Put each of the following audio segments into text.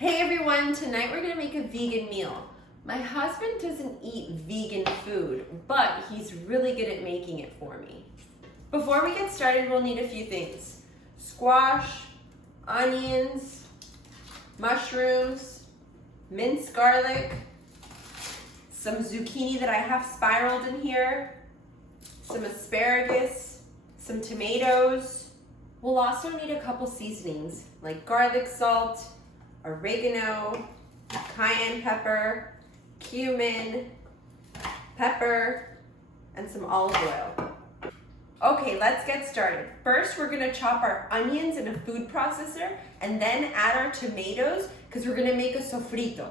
Hey everyone, tonight we're gonna make a vegan meal. My husband doesn't eat vegan food, but he's really good at making it for me. Before we get started, we'll need a few things. Squash, onions, mushrooms, minced garlic, some zucchini that I have spiraled in here, some asparagus, some tomatoes. We'll also need a couple seasonings like garlic salt, oregano, cayenne pepper, cumin, pepper, and some olive oil. Okay, let's get started. First, we're gonna chop our onions in a food processor and then add our tomatoes because we're gonna make a sofrito.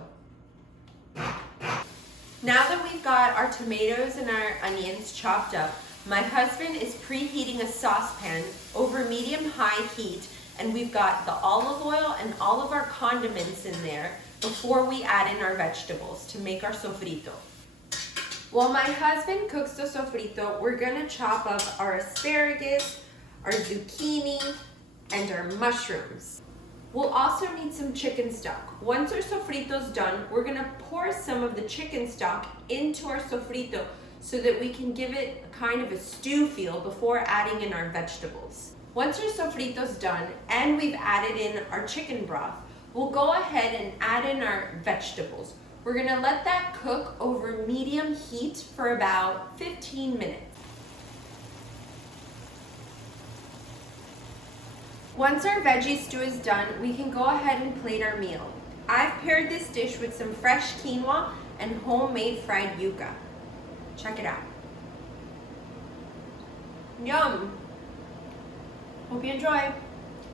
Now that we've got our tomatoes and our onions chopped up, my husband is preheating a saucepan over medium-high heat, and we've got the olive oil and all of our condiments in there before we add in our vegetables to make our sofrito. While my husband cooks the sofrito, we're gonna chop up our asparagus, our zucchini, and our mushrooms. We'll also need some chicken stock. Once our sofrito's done, we're gonna pour some of the chicken stock into our sofrito so that we can give it kind of a stew feel before adding in our vegetables. Once our sofrito's done and we've added in our chicken broth, we'll go ahead and add in our vegetables. We're gonna let that cook over medium heat for about 15 minutes. Once our veggie stew is done, we can go ahead and plate our meal. I've paired this dish with some fresh quinoa and homemade fried yuca. Check it out. Yum! Hope you enjoy.